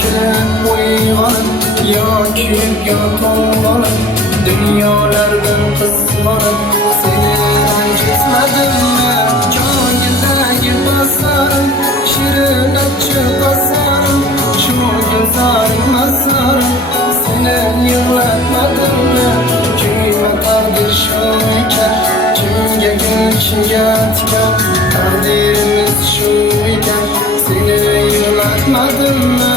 kelib uyg'onib, yo kuyib yo to'lg'onib, dunyolardan qizg'onib, seni ranjitmadimmi? Joyidagi bosarim, shirin achchiq bosarim, shu go'zaling masarim, seni yig'latmadimmi? Kuyma taqdir shu ekan, kimga gul kimga tikan, taqdirimiz shu ekan, seni yig'latmadimmi?